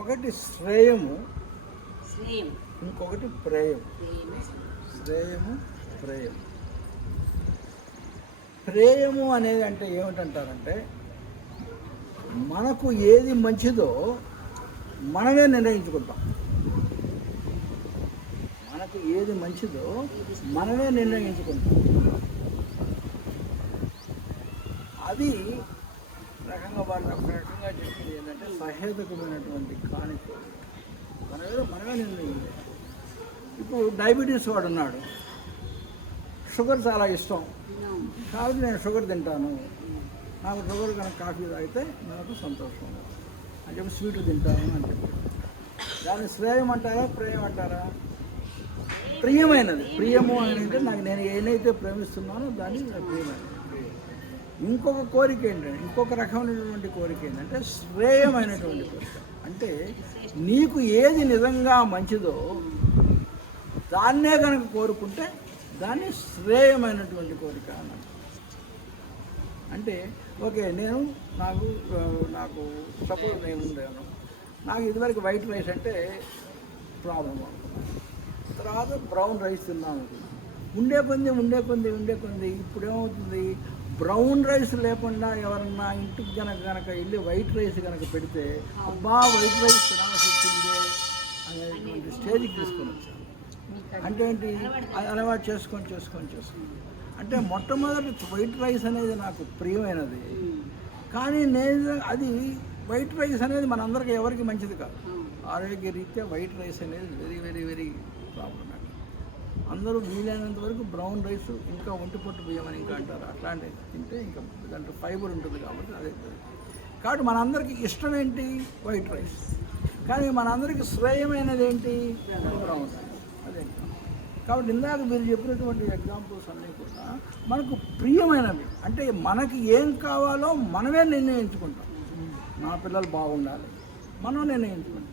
ఒకటి శ్రేయము, ఇంకొకటి ప్రేయం. శ్రేయము, ప్రేయం. ప్రేయము అనేది అంటే ఏమిటంటారంటే, మనకు ఏది మంచిదో మనమే నిర్ణయించుకుంటాం. మనకు ఏది మంచిదో మనమే నిర్ణయించుకుంటాం. అది రకంగా వాళ్ళు ఒక రకంగా చెప్పింది ఏంటంటే సహేతుకమైనటువంటి కానికో మనమే నిర్ణయించాలి. ఇప్పుడు డయాబెటీస్ వాడు ఉన్నాడు, షుగర్ చాలా ఇష్టం కాబట్టి నేను షుగర్ తింటాను, నాకు షుగర్ కనుక కాఫీ తాగితే నాకు సంతోషం అని చెప్పి స్వీట్ తింటాను అని చెప్పి, దాన్ని శ్రేయం అంటారా ప్రేయం అంటారా? ప్రియమైనది. ప్రియము అని అంటే నాకు నేను ఏదైతే ప్రేమిస్తున్నానో దాన్ని ప్రియమైనది. ఇంకొక కోరిక ఏంటంటే, ఇంకొక రకమైనటువంటి కోరిక ఏంటంటే శ్రేయమైనటువంటి కోరిక. అంటే నీకు ఏది నిజంగా మంచిదో దాన్నే కనుక కోరుకుంటే దాన్ని శ్రేయమైనటువంటి కోరిక అన్నమాట. అంటే ఓకే, నాకు సపోజ్ నేను ఉండేను, నాకు ఇదివరకు వైట్ రైస్ అంటే ప్రాబ్లం అవుతుంది, తర్వాత బ్రౌన్ రైస్ తిన్నాను ఉండే కొద్ది ఇప్పుడు ఏమవుతుంది, బ్రౌన్ రైస్ లేకుండా ఎవరన్నా ఇంటికి కనుక వెళ్ళి వైట్ రైస్ కనుక పెడితే అబ్బా వైట్ రైస్ తినాల్సి వచ్చిందే అనేటువంటి స్టేజ్కి తీసుకొని వచ్చాను. అంటే ఏంటి, అది అలవాటు చేసుకొని అంటే మొట్టమొదటి వైట్ రైస్ అనేది నాకు ప్రియమైనది, కానీ నేను అది వైట్ రైస్ అనేది మనందరికీ ఎవరికి మంచిది కాదు. ఆరోగ్య రీత్యా వైట్ రైస్ అనేది వెరీ వెరీ వెరీ ప్రాబ్లమాటిక్. అందరూ వీలైనంత వరకు బ్రౌన్ రైస్, ఇంకా ఒంటిపొట్టు బియ్యం అని ఇంకా అంటారు, అట్లాంటివి తింటే ఇంకా దాంట్లో ఫైబర్ ఉంటుంది కాబట్టి అదే. కాబట్టి మనందరికీ ఇష్టం ఏంటి, వైట్ రైస్, కానీ మనందరికీ శ్రేయమైనది ఏంటి, బ్రౌన్ రైస్. అదే. కాబట్టి ఇందాక మీరు చెప్పినటువంటి ఎగ్జాంపుల్స్ అన్నీ కూడా మనకు ప్రియమైనవి. అంటే మనకి ఏం కావాలో మనమే నిర్ణయించుకుంటాం. నా పిల్లలు బాగుండాలి, మనం నిర్ణయించుకుంటాం.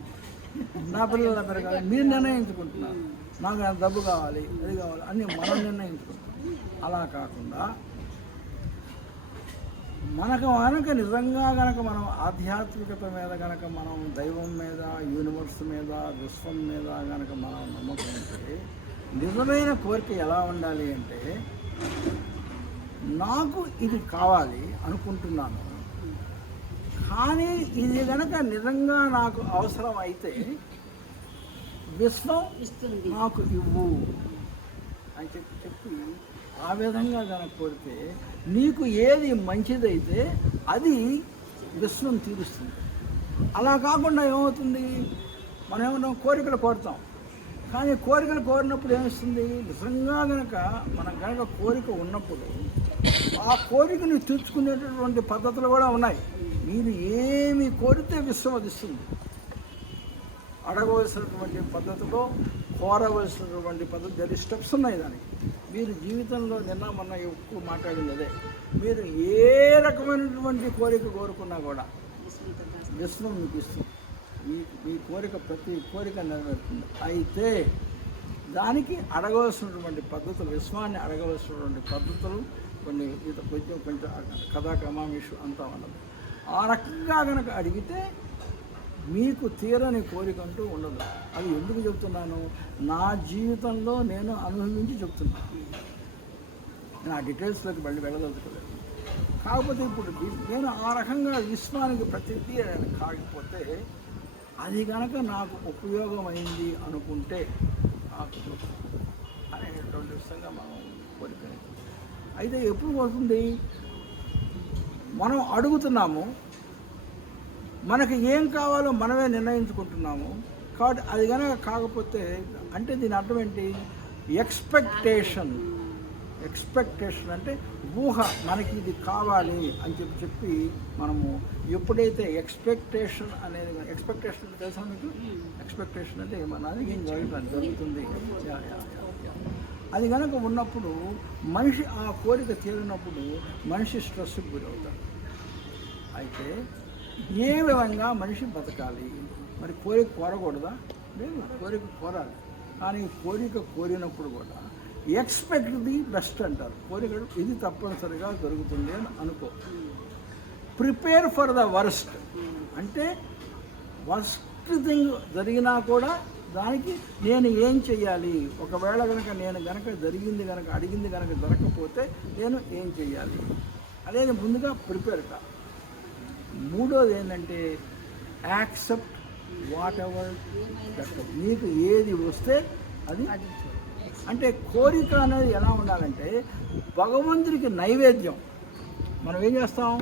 నా పిల్లలు పెరగాలి, మీరు నిర్ణయించుకుంటున్నారు. నాకు డబ్బు కావాలి, అది కావాలి, అన్నీ మనం నిర్ణయించుకుంటాం. అలా కాకుండా మనకు నిజంగా కనుక మనం ఆధ్యాత్మికత మీద కనుక మనం దైవం మీద, యూనివర్స్ మీద, విశ్వం మీద కనుక మనం నమ్మకం ఉంటే, నిజమైన కోరిక ఎలా ఉండాలి అంటే, నాకు ఇది కావాలి అనుకుంటున్నాను, కానీ ఇది కనుక నిజంగా నాకు అవసరం అయితే విశ్వం ఇస్తుంది, నాకు ఇవ్వు అని చెప్పి ఆ విధంగా కనుక కోరితే నీకు ఏది మంచిదైతే అది విశ్వం తీరుస్తుంది. అలా కాకుండా ఏమవుతుంది, మనం ఏమన్నా కోరికలు కోరుతాం, కానీ కోరికలు కోరినప్పుడు ఏమొస్తుంది, నిజంగా కనుక మనకు కనుక కోరిక ఉన్నప్పుడు ఆ కోరికను తీర్చుకునేటటువంటి పద్ధతులు కూడా ఉన్నాయి. మీరు ఏమి కోరితే విశ్వం అది ఇస్తుంది. అడగవలసినటువంటి పద్ధతిలో, కోరవలసినటువంటి పద్ధతి, దాని స్టెప్స్ ఉన్నాయి దానికి. మీరు జీవితంలో నిన్న మొన్న ఎక్కువ మాట్లాడింది అదే, మీరు ఏ రకమైనటువంటి కోరిక కోరుకున్నా కూడా విశ్వం మీకు ఇస్తుంది. మీ కోరిక, ప్రతి కోరిక నెరవేరుతుంది. అయితే దానికి అడగవలసినటువంటి పద్ధతులు, విశ్వాన్ని అడగవలసినటువంటి పద్ధతులు కొన్ని కొంచెం కథా కమామిషు అంతా ఉన్నది. ఆ రకంగా కనుక అడిగితే మీకు తీరని కోరిక అంటూ ఉండదు. అది ఎందుకు చెప్తున్నాను, నా జీవితంలో నేను అనుభవించి చెప్తున్నాను. నేను ఆ డీటెయిల్స్లోకి వెళ్ళదలుచుకోలేదు. కాకపోతే ఇప్పుడు నేను ఆ రకంగా విశ్వానికి ప్రతిదీ కాకపోతే అది కనుక నాకు ఉపయోగమైంది అనుకుంటే అనేటువంటి విషయంగా మనం కోరిక. అయితే ఎప్పుడు వస్తుంది, మనం అడుగుతున్నాము, మనకి ఏం కావాలో మనమే నిర్ణయించుకుంటున్నాము. కాబట్టి అది కనుక కాకపోతే అంటే దీని అర్థం ఏంటి, ఎక్స్పెక్టేషన్ అంటే ఊహ, మనకి ఇది కావాలి అని చెప్పి మనము ఎప్పుడైతే ఎక్స్పెక్టేషన్ తెలుసా మీకు? ఎక్స్పెక్టేషన్ అంటే ఏమన్నది ఏం జరుగుతుంది అది కనుక ఉన్నప్పుడు మనిషి ఆ కోరిక తీరినప్పుడు మనిషి స్ట్రెస్కి గురవుతాడు. అయితే ఏ విధంగా మనిషి బతకాలి, మరి కోరిక కోరకూడదా? లేదు, కోరిక కోరాలి. కానీ కోరిక కోరినప్పుడు కూడా ఎక్స్పెక్ట్ ది బెస్ట్ అంటారు. కోరిక ఇది తప్పనిసరిగా జరుగుతుంది అని అనుకో. ప్రిపేర్ ఫర్ ద వర్స్ట్ అంటే వరస్ట్ థింగ్ జరిగినా కూడా దానికి నేను ఏం చెయ్యాలి, ఒకవేళ కనుక నేను కనుక జరిగింది కనుక అడిగింది కనుక జరగకపోతే నేను ఏం చెయ్యాలి అనేది ముందుగా ప్రిపేర్ కా. మూడోది ఏంటంటే యాక్సెప్ట్ వాట్ ఎవర్ దట్. నీకు ఏది వస్తే అది. అంటే కోరిక అనేది ఎలా ఉండాలంటే భగవంతుడికి నైవేద్యం. మనం ఏం చేస్తాం,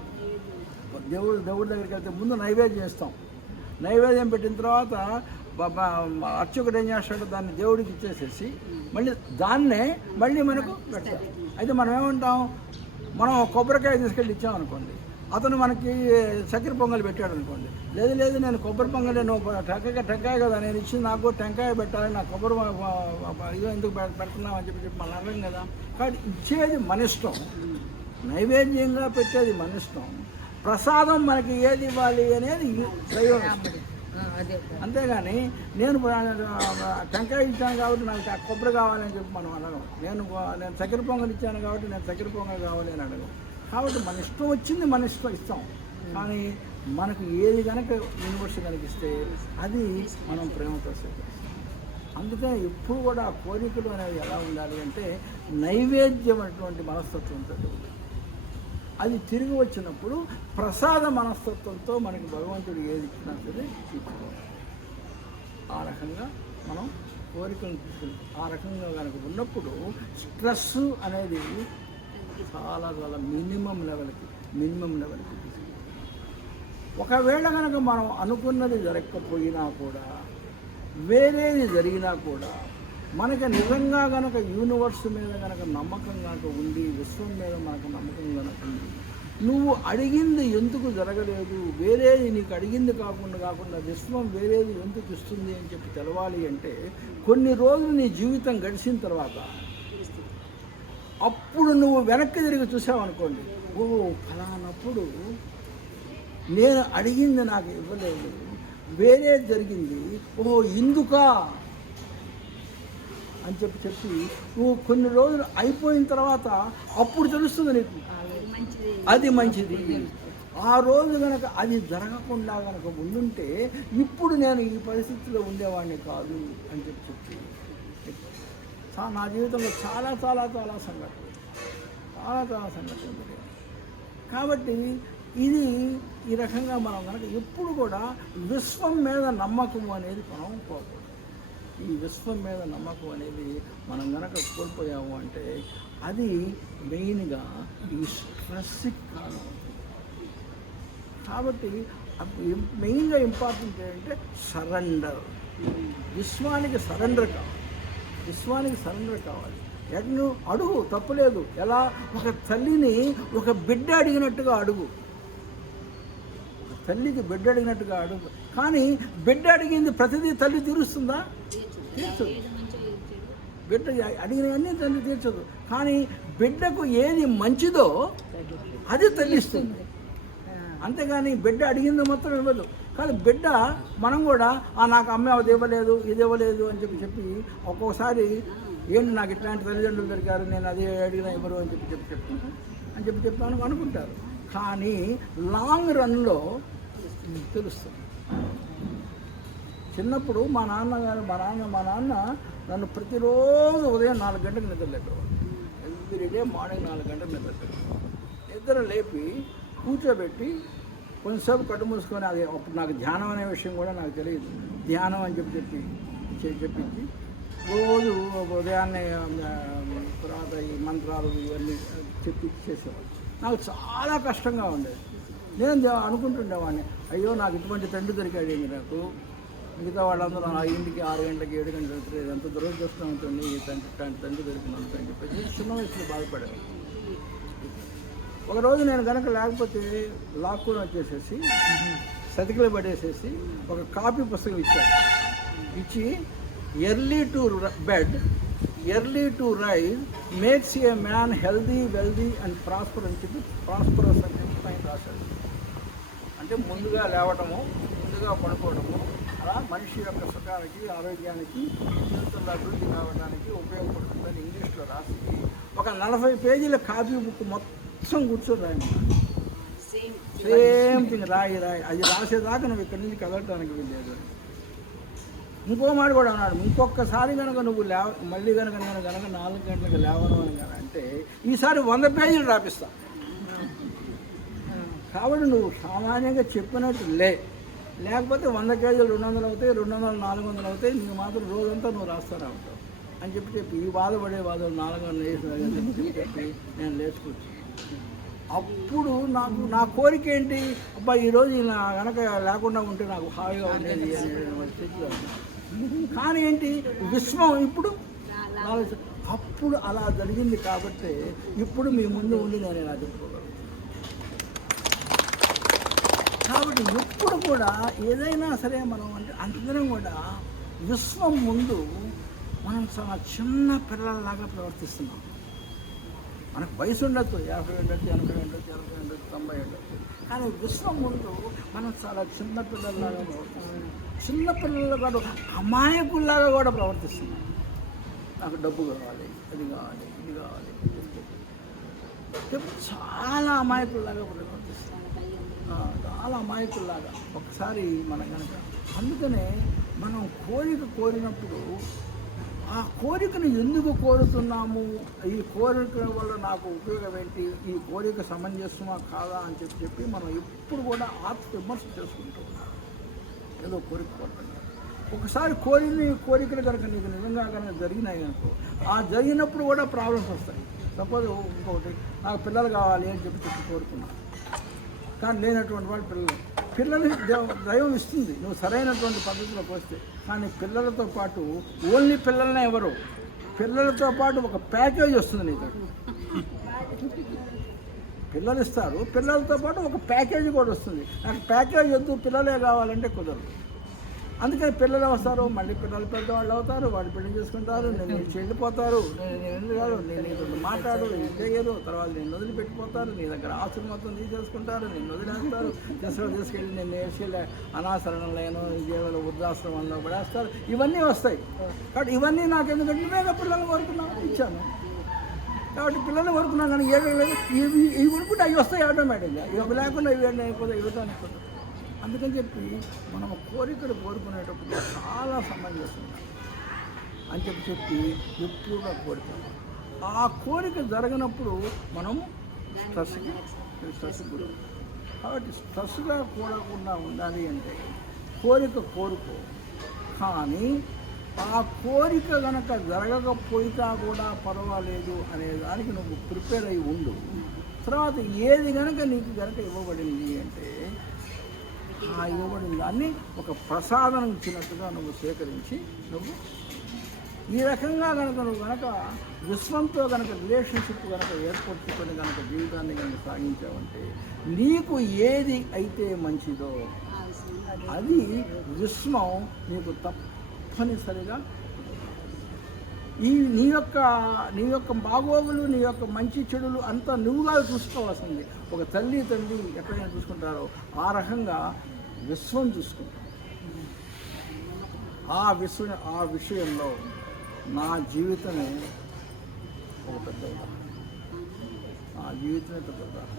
దేవుడి దగ్గరికి వెళ్తే ముందు నైవేద్యం ఇస్తాం. నైవేద్యం పెట్టిన తర్వాత అర్చకుడు ఏం చేస్తాడు, దాన్ని దేవుడికి ఇచ్చేసేసి దాన్నే మళ్ళీ మనకు పెడతాం. అయితే మనం ఏమంటాం, మనం కొబ్బరికాయ తీసుకెళ్ళి ఇచ్చామనుకోండి, అతను మనకి చక్కెర పొంగల్ పెట్టాడు అనుకోండి, లేదు నేను కొబ్బరి పొంగలే, నువ్వు టెంకాయ కదా నేను ఇచ్చి నాకు టెంకాయ పెట్టాలి, నాకు కొబ్బరి ఇదో ఎందుకు పెడుతున్నావు అని చెప్పి మనం అర్థం కదా. కాబట్టి ఇచ్చేది మన ఇష్టం, నైవేద్యంగా పెట్టేది మన ఇష్టం, ప్రసాదం మనకి ఏది ఇవ్వాలి అనేది దైవం. అంతేగాని నేను టెంకాయ ఇచ్చాను కాబట్టి నాకు కొబ్బరి కావాలని చెప్పి మనం అనడం, నేను చక్కెర పొంగల్ ఇచ్చాను కాబట్టి నేను చక్కెర పొంగల్ కావాలి అని అడగం. కాబట్టి మన ఇష్టం వచ్చింది మన ఇష్టం ఇస్తాం, కానీ మనకు ఏది కనుక యూనివర్స్ కనిపిస్తే అది మనం ప్రేమతో స్వీకరిస్తాం. అందుకే ఎప్పుడు కూడా కోరికలు అనేవి ఎలా ఉండాలి అంటే నైవేద్యం అటువంటి మనస్తత్వంతో అది తిరిగి వచ్చినప్పుడు ప్రసాద మనస్తత్వంతో మనకి భగవంతుడు ఏది ఇచ్చినా సరే తీసుకోవాలి. ఆ రకంగా మనం కోరికలను తీసుకుంటాం. ఆ రకంగా కనుక ఉన్నప్పుడు స్ట్రెస్ అనేది చాలా మినిమం లెవెల్కి తీసుకుంటాం. ఒకవేళ కనుక మనం అనుకున్నది జరగకపోయినా కూడా, వేరేది జరిగినా కూడా, మనకి నిజంగా కనుక యూనివర్స్ మీద కనుక నమ్మకం కనుక ఉండి, విశ్వం మీద మనకు నమ్మకం కనుక ఉంది, నువ్వు అడిగింది ఎందుకు జరగలేదు, వేరేది నీకు అడిగింది కాకుండా విశ్వం వేరేది ఎందుకు ఇస్తుంది అని చెప్పి తెలవాలి అంటే కొన్ని రోజులు నీ జీవితం గడిచిన తర్వాత అప్పుడు నువ్వు వెనక్కి తిరిగి చూసావనుకోండి, ఓ ఫలానప్పుడు నేను అడిగింది నాకు ఇవ్వలేదు, వేరే జరిగింది, ఓ ఇందుకా అని చెప్పి నువ్వు కొన్ని రోజులు అయిపోయిన తర్వాత అప్పుడు తెలుస్తుంది నీకు అది మంచిది. ఆ రోజు కనుక అది జరగకుండా కనుక ఉండుంటే ఇప్పుడు నేను ఈ పరిస్థితిలో ఉండేవాడిని కాదు అని చెప్పి నా జీవితంలో చాలా సంఘటనలు. కాబట్టి ఇది ఈ రకంగా మనం కనుక ఎప్పుడు కూడా విశ్వం మీద నమ్మకం అనేది మనం పోకూడదు. ఈ విశ్వం మీద నమ్మకం అనేది మనం కనుక కోల్పోయాము అంటే అది మెయిన్గా ఈ స్ట్రెస్కి కారణం. కాబట్టి మెయిన్గా ఇంపార్టెంట్ ఏంటంటే సరెండర్. విశ్వానికి సరెండర్ కావాలి. ఎట్ను అడుగు, తప్పులేదు. ఎలా ఒక తల్లిని ఒక బిడ్డ అడిగినట్టుగా అడుగు, తల్లికి బిడ్డ అడిగినట్టుగా అడుగు. కానీ బిడ్డ అడిగింది ప్రతిదీ తల్లి తీరుస్తుందా? తీర్చదు. బిడ్డ అడిగినవన్నీ తల్లి తీర్చదు. కానీ బిడ్డకు ఏది మంచిదో అది తల్లి ఇస్తుంది. అంతేగాని బిడ్డ అడిగింది మొత్తం ఇవ్వదు. కానీ బిడ్డ మనం కూడా నాకు అమ్మ అది ఇవ్వలేదు, ఇది ఇవ్వలేదు అని చెప్పి ఒక్కొక్కసారి ఏంటి నాకు ఇట్లాంటి తల్లిదండ్రులు దొరికారు, నేను అదే అడిగినా ఇవ్వరు అని చెప్పాను అనుకుంటారు. కానీ లాంగ్ రన్లో తెలుస్తుంది. చిన్నప్పుడు మా నాన్న నన్ను ప్రతిరోజు ఉదయం 4 గంటలకు నిద్రలేపేవాడు. ఎవ్రీడే మార్నింగ్ 4 గంటలకు నిద్రలేపేవాడు. నిద్ర లేపి కూర్చోబెట్టి కొంచెంసేపు కట్టు మూసుకొని, అది అప్పుడు నాకు ధ్యానం అనే విషయం కూడా నాకు తెలియదు, ధ్యానం అని చెప్పించి రోజు ఉదయాన్నే తర్వాత ఈ మంత్రాలు ఇవన్నీ చేసేవాడు. నాకు చాలా కష్టంగా ఉండేది. నేను అనుకుంటుండేవాడిని, అయ్యో నాకు ఇటువంటి తండ్రి దొరికాడు ఏంటి, నాకు మిగతా వాళ్ళందరూ ఆ ఇంటికి 6 గంటలకి 7 గంటలకు దొరుకుతుంది, ఎంత దురదృష్టం ఉంటుంది ఈ తండ్రి దొరికినంత అని చెప్పేసి చిన్న వయసులో బాధపడాను. ఒకరోజు నేను కనుక లేకపోతే లాక్కుని వచ్చేసేసి సతికిలో పడేసేసి ఒక కాపీ పుస్తకం ఇచ్చి early to bed, early to rise makes a man healthy, wealthy and prosperous అని చెప్పి ప్రాస్పరస్ అని చెప్పి పైన రాశాడు. అంటే ముందుగా లేవటము, ముందుగా పడుకోవడము, అలా మనిషి యొక్క సుఖానికి, ఆరోగ్యానికి, జీవితంలో అభివృద్ధి కావడానికి ఉపయోగపడుతుందని ఇంగ్లీష్లో రాసి ఒక 40 పేజీల కాపీ బుక్ మొత్తం కూర్చొని రాయి, సేమ్ థింగ్ రాయి. అది రాసేదాకా నువ్వు ఇక్కడి నుంచి కదలటానికి వెళ్ళలేదు. ఇంకో మాట కూడా అన్నాడు, ఇంకొకసారి కనుక నువ్వు మళ్ళీ కనుక నేను కనుక 4 గంటలకు లేవను అని కనుక అంటే ఈసారి 100 పేజీలు రాపిస్తా. కాబట్టి నువ్వు సామాన్యంగా చెప్పినట్టు లేకపోతే 100 పేజీలు 200 అవుతాయి, 200 400 అవుతాయి, నీకు మాత్రం రోజంతా నువ్వు రాస్తారా ఉంటావు అని చెప్పి ఈ బాధపడే బాధలు 400 చెప్పి నేను లేచుకొచ్చి అప్పుడు నా కోరిక ఏంటి, అబ్బా ఈరోజు నా కనుక లేకుండా ఉంటే నాకు హాయిగా ఉండేది అనే స్థితిలో. కానీ ఏంటి విశ్వం ఇప్పుడు అప్పుడు అలా జరిగింది కాబట్టి ఇప్పుడు మీ ముందు ఉండి నేను ఇలా చెప్పుకోగలను. కాబట్టి ఎప్పుడు కూడా ఏదైనా సరే మనం అంటే అందరం కూడా విశ్వం ముందు మనం చాలా చిన్న పిల్లల్లాగా ప్రవర్తిస్తున్నాం. మనకు వయసు ఉండొచ్చు, 50 ఉండొచ్చు, 80 ఉండొచ్చు, 80 ఉండొచ్చు, 90 ఉండొచ్చు. కానీ విశ్వం ముందు మనం చాలా చిన్న పిల్లల్లాగా ప్రవర్తిస్తున్నాం. చిన్న పిల్లలు కూడా అమాయకుల్లాగా కూడా ప్రవర్తిస్తున్నాం. నాకు డబ్బు కావాలి, అది కావాలి, ఇది కావాలి, చాలా అమాయకుల్లాగా ప్రవర్తిస్తున్నాం. చాలా అమాయకుల్లాగా ఒకసారి మనం కనుక అందుకనే మనం కోరినప్పుడు ఆ కోరికను ఎందుకు కోరుతున్నాము, ఈ కోరిక వల్ల నాకు ఉపయోగం ఏంటి, ఈ కోరిక సమంజసమా కాదా అని చెప్పి మనం ఎప్పుడు కూడా ఆత్మవిమర్శ చేసుకుంటూ ఉన్నాం. ఏదో కోరుకుంటున్నాం. ఒకసారి కోరికలు కనుక నీకు నిజంగా కనుక జరిగినాయి అనుకో, ఆ జరిగినప్పుడు కూడా ప్రాబ్లమ్స్ వస్తాయి. సపోజ్ ఇంకొకటి నాకు పిల్లలు కావాలి అని చెప్పి కోరుకున్నాను, కానీ లేనటువంటి వాళ్ళు పిల్లల్ని దైవం ఇస్తుంది నువ్వు సరైనటువంటి పద్ధతిలో పోస్తే. కానీ పిల్లలతో పాటు ఓన్లీ పిల్లలనే ఎవరు, పిల్లలతో పాటు ఒక ప్యాకేజ్ వస్తుంది నీకు. పిల్లలు ఇస్తారు, పిల్లలతో పాటు ఒక ప్యాకేజ్ కూడా వస్తుంది. నాకు ప్యాకేజ్ వద్దు, పిల్లలే కావాలంటే కుదరదు. అందుకని పిల్లలు వస్తారు, మళ్ళీ పిల్లలు పెద్దవాళ్ళు అవుతారు, వాళ్ళు పెళ్లి చేసుకుంటారు, నేను వెళ్ళిపోతారు, నేను నీకు మాట్లాడు, నేను చేయరు, తర్వాత నేను వదిలిపెట్టిపోతారు, నీ దగ్గర ఆస్తులు మొత్తం తీసేసుకుంటారు, నేను వదిలేస్తారు, తీసుకెళ్ళి నేను వేసుకెళ్ళి అనాశరణలేను జీవులు వృద్ధాశ్రమంలో పడేస్తారు. ఇవన్నీ వస్తాయి. కాబట్టి ఇవన్నీ నాకు ఎందుకంటే నువ్వేగా పిల్లలు కోరుకున్నావు ఇచ్చాను. కాబట్టి పిల్లలు కోరుకున్నాను, కానీ ఇవి కొనుక్కుంటే అవి వస్తాయి ఆటోమేటిక్గా. ఇవి లేకుండా ఇవి అయిపోతాయి, ఇవ్వటానికి. అందుకని చెప్పి మనం కోరికలు కోరుకునేటప్పుడు చాలా సమంజసం అని చెప్పి ఎప్పుడుగా కోరుకుంటాం. ఆ కోరిక జరగనప్పుడు మనం స్ట్రెస్ గురి. కాబట్టి స్ట్రెస్గా కూడకుండా ఉండాలి అంటే కోరుకో, కానీ ఆ కోరిక కనుక జరగకపోయినా కూడా పర్వాలేదు అనే దానికి నువ్వు ప్రిపేర్ అయి ఉండు. తర్వాత ఏది కనుక నీకు కనుక ఇవ్వబడింది అంటే ఆ ఇవ్వబడిన దాన్ని ఒక ప్రసాదం ఇచ్చినట్టుగా నువ్వు సేకరించి నువ్వు ఈ రకంగా కనుక నువ్వు కనుక విశ్వంతో కనుక రిలేషన్షిప్ కనుక ఏర్పరచుకొని కనుక జీవితాన్ని కనుక సాగించావంటే నీకు ఏది అయితే మంచిదో అది విశ్వం నీకు తప్పనిసరిగా నీ యొక్క బాగోగులు, నీ యొక్క మంచి చెడులు అంతా నువ్వుగా చూసుకోవాల్సింది. ఒక తల్లి తండ్రి ఎక్కడైనా చూసుకుంటారో ఆ రకంగా విశ్వం చూసుకుంటాం. ఆ విషయంలో నా జీవితమే ఒక పెద్ద ఉదాహరణ. నా జీవితమే పెద్ద ఉదాహరణ.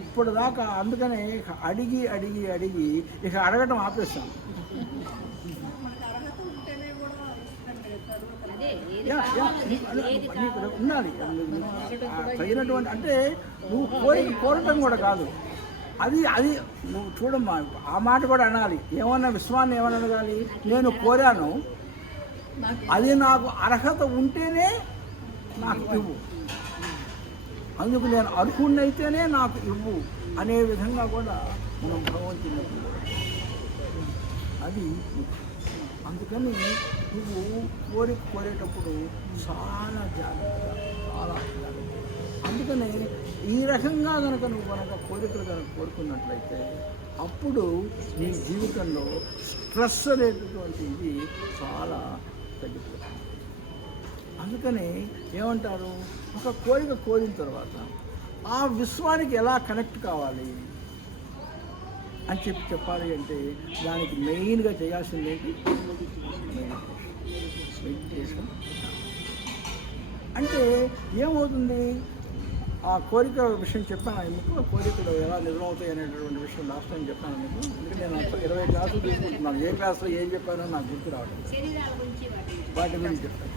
ఇప్పటిదాకా అందుకనే అడిగి ఇక అడగటం ఆపేస్తాను. ఉండాలి తగినటువంటి, అంటే నువ్వు కోరటం కూడా కాదు, అది నువ్వు చూడమ్మా, ఆ మాట కూడా అనాలి. ఏమన్నా విశ్వాన్ని ఏమన్నా అడగాలి, నేను కోరాను, అది నాకు అర్హత ఉంటేనే నాకు ఇవ్వు, అందుకు నేను అర్హుణ్ణైతేనే నాకు ఇవ్వు అనే విధంగా కూడా మనం భగవంతుని అది. అందుకని నువ్వు కోరేటప్పుడు చాలా జాగ్రత్తగా. అందుకని ఈ రకంగా కనుక నువ్వు కోరికలు కనుక కోరుకున్నట్లయితే అప్పుడు నీ జీవితంలో స్ట్రెస్ అనేటటువంటి ఇది చాలా తగ్గిపోతుంది. అందుకని ఏమంటారు, ఒక కోరిక కోరిన తర్వాత ఆ విశ్వానికి ఎలా కనెక్ట్ కావాలి అని చెప్పాలి అంటే దానికి మెయిన్గా చేయాల్సింది ఏంటి, మెడిటేషన్. అంటే ఏమవుతుంది, ఆ కోరిక విషయం చెప్పాను మీకు, కోరికలు ఎలా నిజమవుతాయి అనేటటువంటి విషయం లాస్ట్ టైం చెప్పాను మీకు. ఎందుకంటే నేను 20 క్లాసులు తీసుకుంటున్నాను, ఏ క్లాసులో ఏం చెప్పానో నాకు గుర్తు రావడం, వాటి గురించి చెప్పాను.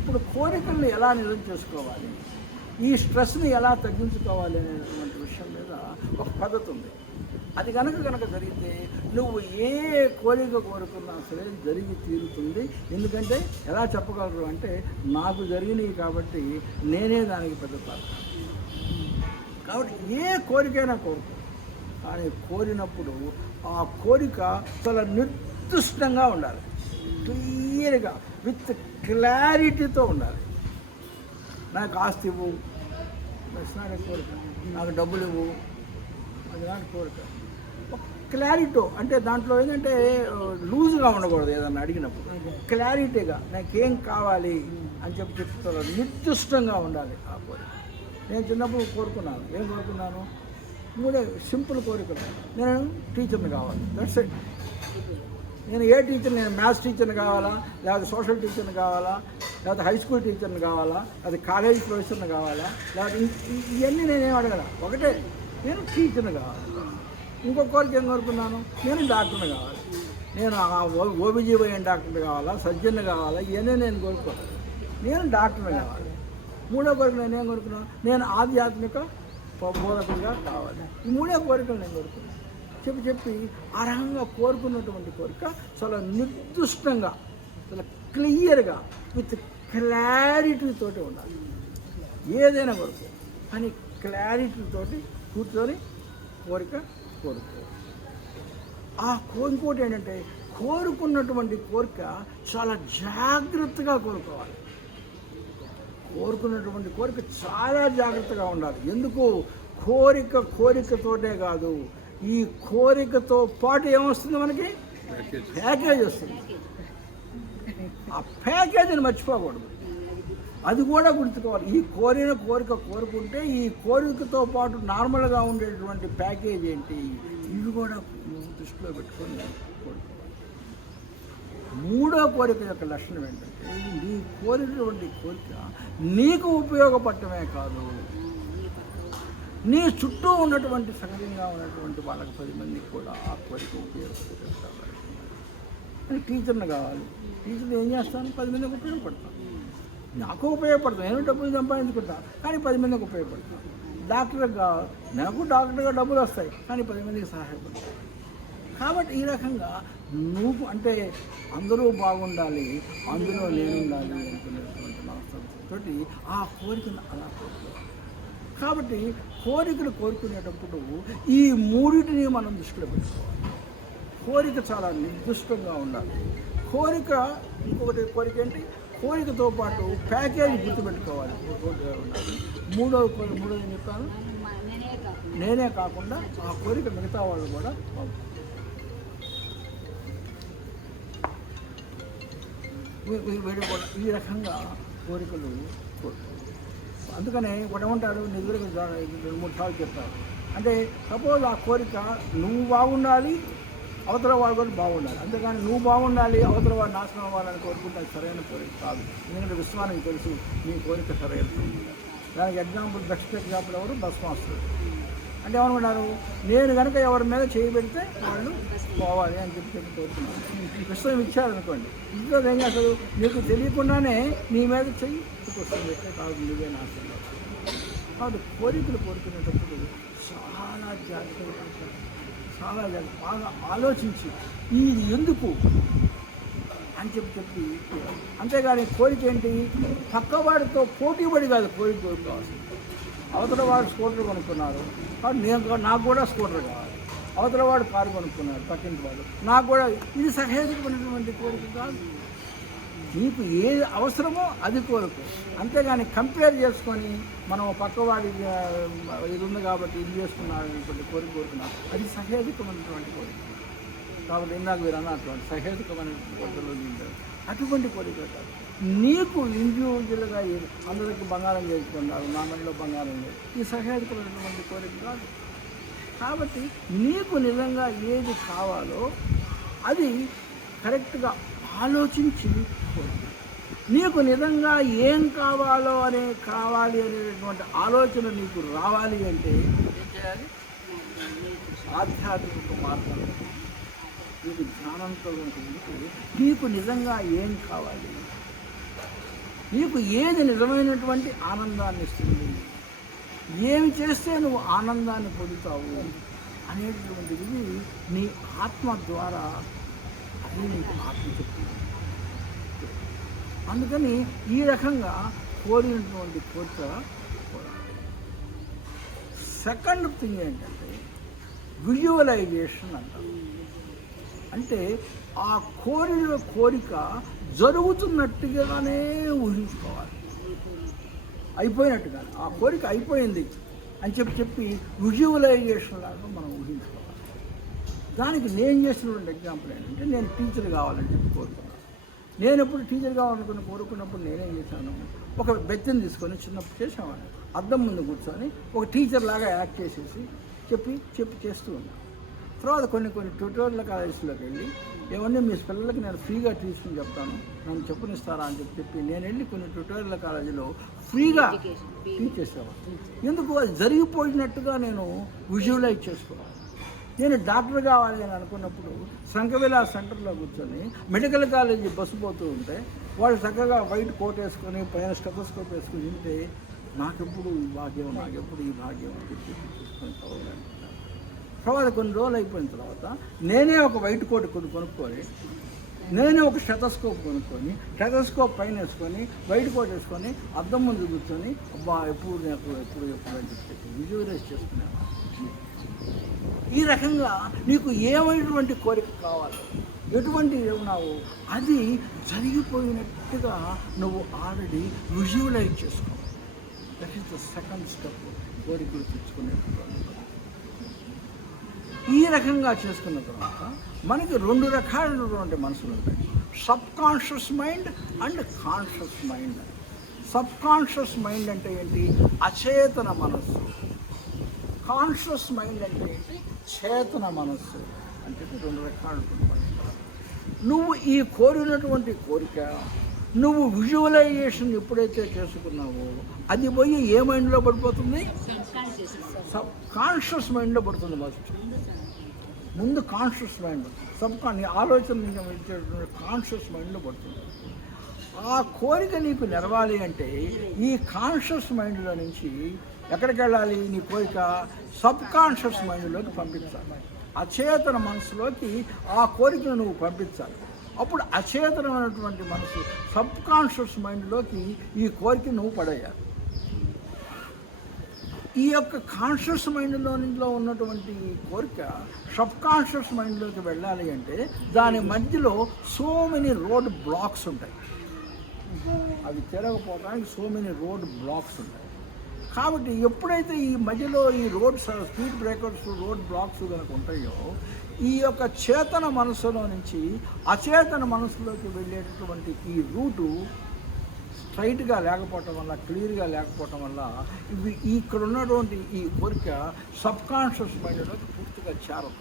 ఇప్పుడు కోరికలను ఎలా నిజం చేసుకోవాలి, ఈ స్ట్రెస్ని ఎలా తగ్గించుకోవాలి అనేటువంటి విషయం మీద ఒక పద్ధతి ఉంది. అది కనుక జరిగితే నువ్వు ఏ కోరిక కోరుకున్నా సరే జరిగి తీరుతుంది. ఎందుకంటే ఎలా చెప్పగలరు అంటే, నాకు జరిగినవి కాబట్టి నేనే దానికి పెద్ద పాత్ర. కాబట్టి ఏ కోరికైనా కోరుకో, కానీ కోరినప్పుడు ఆ కోరిక చాలా నిర్దిష్టంగా ఉండాలి, క్లియర్గా విత్ క్లారిటీతో ఉండాలి. నాకు ఆస్తి ఇవ్వు, నాకు కోరిక, నాకు డబ్బులు ఇవ్వు, అది నాకు కోరిక. క్లారిటీ అంటే దాంట్లో ఏంటంటే లూజ్గా ఉండకూడదు. ఏదన్నా అడిగినప్పుడు క్లారిటీగా నాకేం కావాలి అని చెప్తారు, నిర్దిష్టంగా ఉండాలి ఆ కోరిక. నేను చిన్నప్పుడు కోరుకున్నాను, ఏం కోరుకున్నాను, 3 సింపుల్ కోరికలు. నేను టీచర్ని కావాలి, దట్స్ ఇట్. నేను ఏ టీచర్, నేను మ్యాథ్స్ టీచర్ని కావాలా, లేకపోతే సోషల్ టీచర్ని కావాలా, లేకపోతే హై స్కూల్ టీచర్ని కావాలా, లేకపోతే కాలేజ్ ప్రొఫెసర్ని కావాలా, లేకపోతే ఇవన్నీ నేనేం అడగల, ఒకటే, నేను టీచర్ని కావాలి. ఇంకో కోరిక ఏం కోరుకున్నాను, నేను డాక్టర్ని కావాలి, నేను ఓబీజీవైఎన్ డాక్టర్ని కావాలా, సర్జన్ కావాలా, ఇవన్నీ నేను కోరుకోను, నేను డాక్టర్ని కావాలి. 3వ కోరిక నేనేం కోరుకున్నాను, నేను ఆధ్యాత్మిక బోధకుడిగా కావాలి. ఈ 3 కోరికలు నేను కోరుకున్నాను. చెప్పి ఆ రకంగా కోరుకున్నటువంటి కోరిక చాలా నిర్దిష్టంగా, చాలా క్లియర్గా విత్ క్లారిటీతోటి ఉండాలి. ఏదైనా కోరుకో, కానీ క్లారిటీతోటి కూర్చొని కోరిక కోరుకో. ఇంకోటి ఏంటంటే, కోరుకున్నటువంటి కోరిక చాలా జాగ్రత్తగా కోరుకోవాలి. కోరుకున్నటువంటి కోరిక చాలా జాగ్రత్తగా ఉండాలి. ఎందుకు, కోరికతోటే కాదు, ఈ కోరికతో పాటు ఏమొస్తుంది, మనకి ప్యాకేజ్ వస్తుంది. ఆ ప్యాకేజీని మర్చిపోకూడదు, అది కూడా గుర్తుకోవాలి. ఈ కోరిక కోరుకుంటే ఈ కోరికతో పాటు నార్మల్గా ఉండేటువంటి ప్యాకేజ్ ఏంటి, ఇవి కూడా దృష్టిలో పెట్టుకొని కోరుకోవాలి. 3వ కోరిక యొక్క లక్షణం ఏంటంటే, నీ కోరినటువంటి కోరిక నీకు ఉపయోగపడటమే కాదు, నీ చుట్టూ ఉన్నటువంటి సహజంగా ఉన్నటువంటి వాళ్ళకి 10 మందికి కూడా ఆ కోరిక ఉపయోగపడతారు. టీచర్ని కావాలి, టీచర్లు ఏం చేస్తాను, 10 మందికి ఉపయోగపడతాను, నాకు ఉపయోగపడతాను, నేను డబ్బులు సంపాదించుకుంటాను, కానీ 10 మందికి ఉపయోగపడతాను. డాక్టర్కి కావాలి, నాకు డాక్టర్గా డబ్బులు వస్తాయి, కానీ 10 మందికి సహాయపడతాను. కాబట్టి ఈ రకంగా నువ్వు అంటే అందరూ బాగుండాలి, అందులో నేనుండాలి అనుకునేటువంటి మనస్తత్వంతో ఆ కోరికను అలా కోరుకోవాలి. కాబట్టి కోరికలు కోరుకునేటప్పుడు ఈ 3టిని మనం దృష్టిలో పెట్టుకోవాలి. కోరిక చాలా నిర్దిష్టంగా ఉండాలి. ఇంకొకటి కోరిక ఏంటి, కోరికతో పాటు ప్యాకేజ్ గుర్తుపెట్టుకోవాలి, ఉండాలి. మూడోది ఏం చెప్పాను, నేనే కాకుండా ఆ కోరిక మిగతా వాళ్ళు కూడా ఈ రకంగా కోరికలు కోరుకోవాలి. అందుకనే ఏమంటాడు, నిద్రకు 2-3 సార్లు చెప్తారు. అంటే సపోజ్ ఆ కోరిక నువ్వు బాగుండాలి, అవతల వాడు కూడా బాగుండాలి. అంతేగాని నువ్వు బాగుండాలి, అవతల వాడు నాశనం అవ్వాలని కోరుకుంటే అది సరైన కోరిక కాదు. ఎందుకంటే విశ్వానికి తెలుసు నీ కోరిక సరైనది. దానికి ఎగ్జాంపుల్, బెస్ట్ ఎగ్జాంపుల్ ఎవరు, భస్మాసుడు. అంటే ఏమనుకున్నారు, నేను కనుక ఎవరి మీద చేయబెడితే వాళ్ళు పోవాలి అని చెప్పి కోరుకున్నాను. విశ్వం ఇచ్చారనుకోండి, ఇంట్లో ఏం చేస్తారు, నీకు తెలియకుండానే నీ మీద చెయ్యి పెట్టే కాదు, నువ్వే నాశనం. కాబట్టి కోరికలు కోరుకునేటప్పుడు చాలా జాగ్రత్తగా, బాగా ఆలోచించి ఇది ఎందుకు అని చెప్పి అంతేగాని కోరిక ఏంటి, పక్కవాడితో పోటీపడి కాదు కోరిక కోరుకోవాల్సింది. అవతల వాడు స్కూటర్ కొనుక్కున్నారు, నాకు కూడా స్కూటర్ కావాలి. అవతల వాడు కారు కొనుక్కున్నాడు, పక్కింటి వాడు, నాకు కూడా. ఇది సహేతుకమైనటువంటి కోరిక కాదు. నీకు ఏది అవసరమో అది కోరుకో, అంతేగాని కంపేర్ చేసుకొని మనం పక్కవాడి ఇది ఉంది కాబట్టి ఇది చేసుకున్నాడు అనుకోండి, కోరుకున్నాడు, అది సహేతుకమైనటువంటి కోరిక. కాబట్టి ఇందాక మీరు అన్నటువంటి సహేతుకమైన కోరికలు ఉంటారు, అటువంటి కోరిక కాదు. నీకు ఇండివిజువల్గా అందరికి బంగారం చేసుకున్నారు, నా మనలో బంగారం లేదు, ఈ సహేతుకమైనటువంటి కోరిక కాదు. కాబట్టి నీకు నిజంగా ఏది కావాలో అది కరెక్ట్గా ఆలోచించి కోరిక. నీకు నిజంగా ఏం కావాలి అనేటువంటి ఆలోచన నీకు రావాలి అంటే ఏం చేయాలి? ఆధ్యాత్మిక మార్గం నీకు ధ్యానంతో ఉంటుంది. నీకు నిజంగా ఏం కావాలి, నీకు ఏది నిజమైనటువంటి ఆనందాన్ని ఇస్తుంది, ఏమి చేస్తే నువ్వు ఆనందాన్ని పొందుతావు అనేటువంటిది నీ ఆత్మ ద్వారా అది నీకు ఆత్మ చెప్తుంది. అందుకని ఈ రకంగా కోరినటువంటి కోరిక. సెకండ్ థింగ్ ఏంటంటే విజువలైజేషన్ అంటారు. అంటే ఆ కోరిక జరుగుతున్నట్టుగానే ఊహించుకోవాలి, అయిపోయినట్టుగా. ఆ కోరిక అయిపోయింది అని చెప్పి విజువలైజేషన్ లాగా మనం ఊహించుకోవాలి. దానికి నేను చేసినటువంటి ఎగ్జాంపుల్ ఏంటంటే, నేను టీచర్ కావాలని చెప్పి కోరుకున్నాను. నేను ఎప్పుడు టీచర్ కావాలనుకుని కోరుకున్నప్పుడు నేనేం చేశాను, ఒక బెత్తని తీసుకొని చిన్నప్పుడు చేసామని అద్దం ముందు కూర్చొని ఒక టీచర్ లాగా యాక్ట్ చేసేసి చెప్పి చేస్తూ ఉన్నాను. తర్వాత కొన్ని ట్యూటోరియల్ కాలేజెస్లోకి వెళ్ళి, ఏమన్నా మీ పిల్లలకి నేను ఫ్రీగా ట్యూషన్ చెప్తాను, నన్ను చెప్పనిస్తారా అని చెప్పి నేను వెళ్ళి కొన్ని ట్యూటోరియల్ కాలేజీలో ఫ్రీగా టీచ్ చేసేవాడు. ఎందుకు? అది జరిగిపోయినట్టుగా నేను విజువలైజ్ చేసుకోవాలి. నేను డాక్టర్ కావాలి అని అనుకున్నప్పుడు సంకవిలాస్ సెంటర్లో కూర్చొని మెడికల్ కాలేజీ బస్సు పోతూ ఉంటే వాళ్ళు చక్కగా వైట్ కోట్ వేసుకొని పైన స్టెథోస్కోప్ వేసుకుని ఉంటే నాకెప్పుడు ఈ భాగ్యం అని చెప్పి చూసుకొని చదవాలనుకుంటాను. తర్వాత కొన్ని రోజులు అయిపోయిన తర్వాత నేనే ఒక వైట్ కోట్ కొనుక్కొని, నేనే ఒక స్టెథోస్కోప్ కొనుక్కొని, స్టెథోస్కోప్ పైన వేసుకొని వైట్ కోట్ వేసుకొని అద్దం ముందు కూర్చొని అబ్బా ఎప్పుడు అని చెప్పి విజువలైజ్ చేసుకున్నాను. ఈ రకంగా నీకు ఏమైనటువంటి కోరిక కావాలో, ఎటువంటి ఉన్నావో అది జరిగిపోయినట్టుగా నువ్వు ఆల్రెడీ విజువలైజ్ చేసుకో. That is the second step కోరికలు తెచ్చుకునేటువంటి. ఈ రకంగా చేసుకున్న తర్వాత మనకి రెండు రకాలైనటువంటి మనసులు ఉంటాయి, sub conscious mind and conscious mind. Sub conscious mind అంటే ఏంటి? అచేతన మనస్సు. కాన్షియస్ మైండ్ అంటే ఏంటి? చేతన మనస్సు. అంటే రెండు రకాలు. నువ్వు ఈ కోరినటువంటి కోరిక నువ్వు విజువలైజేషన్ ఎప్పుడైతే చేసుకున్నావో అది పోయి ఏ మైండ్లో పడిపోతుంది? కాన్షియస్ మైండ్లో పడుతుంది. ముందు కాన్షియస్ మైండ్, నీ ఆలోచన కాన్షియస్ మైండ్లో పడుతుంది. ఆ కోరిక నీకు నెరవాలి అంటే ఈ కాన్షియస్ మైండ్లో నుంచి ఎక్కడికి వెళ్ళాలి? నీ కోరిక సబ్ కాన్షియస్ మైండ్లోకి పంపించాలి. అచేతన మనసులోకి ఆ కోరికను నువ్వు పంపించాలి. అప్పుడు అచేతనమైనటువంటి మనసు సబ్ కాన్షియస్ మైండ్లోకి ఈ కోరిక నువ్వు పడేయాలి. ఈ యొక్క కాన్షియస్ మైండ్లో ఉన్నటువంటి కోరిక సబ్ కాన్షియస్ మైండ్లోకి వెళ్ళాలి అంటే దాని మధ్యలో సో మెనీ రోడ్ బ్లాక్స్ ఉంటాయి. అవి తిరగపోవడానికి సో మెనీ రోడ్ బ్లాక్స్ ఉంటాయి. కాబట్టి ఎప్పుడైతే ఈ మధ్యలో ఈ స్పీడ్ బ్రేకర్స్, రోడ్ బ్లాక్స్ కనుక ఉంటాయో ఈ యొక్క చేతన మనసులో నుంచి అచేతన మనసులోకి వెళ్ళేటటువంటి ఈ రూటు స్ట్రైట్గా లేకపోవటం వల్ల, క్లియర్గా లేకపోవటం వల్ల ఇక్కడ ఉన్నటువంటి ఈ కోరిక సబ్ కాన్షియస్ మైండ్లోకి పూర్తిగా చేరదు.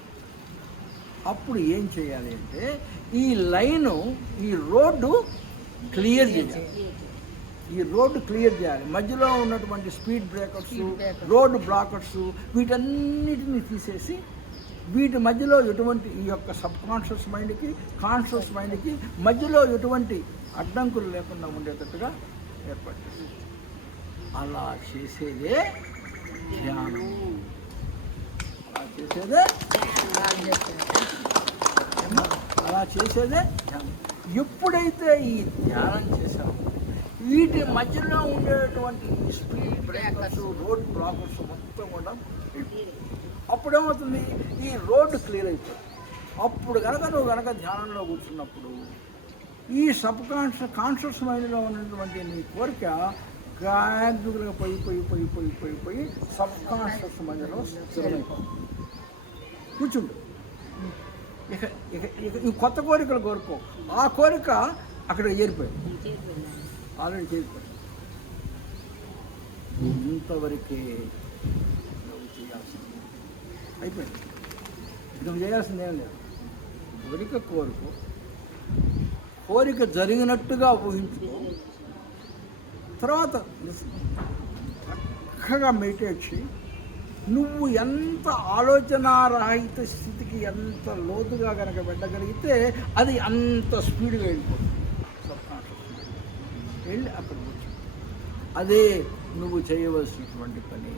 అప్పుడు ఏం చేయాలి అంటే ఈ లైను, ఈ రోడ్డు క్లియర్ చేయాలి. ఈ రోడ్డు క్లియర్ చేయాలి. మధ్యలో ఉన్నటువంటి స్పీడ్ బ్రేకర్స్, రోడ్డు బ్లాకర్స్ వీటన్నిటిని తీసేసి వీటి మధ్యలో ఎటువంటి ఈ యొక్క సబ్ కాన్షియస్ మైండ్కి, కాన్షియస్ మైండ్కి మధ్యలో ఎటువంటి అడ్డంకులు లేకుండా ఉండేటట్టుగా ఏర్పాటు చేయాలి. అలా చేసేదే ధ్యానం. అలా చేసేదే ధ్యానం. ఎప్పుడైతే ఈ ధ్యానం చేశామో వీటి మధ్యలో ఉండేటువంటి స్పీడ్ బ్రేకర్స్, రోడ్ బ్లాకర్స్ మొత్తం కూడా అప్పుడేమవుతుంది? ఈ రోడ్డు క్లియర్ అయిపోతుంది. అప్పుడు నువ్వు ధ్యానంలో కూర్చున్నప్పుడు ఈ సబ్ కాన్షియస్ మైండ్లో ఉన్నటువంటి నీ కోరిక గ్రాడ్యువల్గా పోయి సబ్ కాన్షియస్ మైండ్లో స్థిరమైపోతుంది. కూర్చుంటు ఇక ఈ కొత్త కోరికలు కోరుకో. ఆ కోరిక అక్కడ చేరిపోయింది, ఆల్రెడీ చేరిపోయింది. ఇంతవరకే నువ్వు చేయాల్సింది అయిపోయింది. నువ్వు చేయాల్సింది ఏం లేదు. కోరిక కోరుకో. కోరిక జరిగినట్టుగా ఊహించుకో. తర్వాత చక్కగా మెడిటేట్ చేయి. నువ్వు ఎంత ఆలోచనారహిత స్థితికి ఎంత లోతుగా కనుక వెళ్ళగలిగితే అది అంత స్పీడ్గా వెళ్ళిపోతుంది. వెళ్ళి అక్కడ కూర్చో. అదే నువ్వు చేయవలసినటువంటి పని.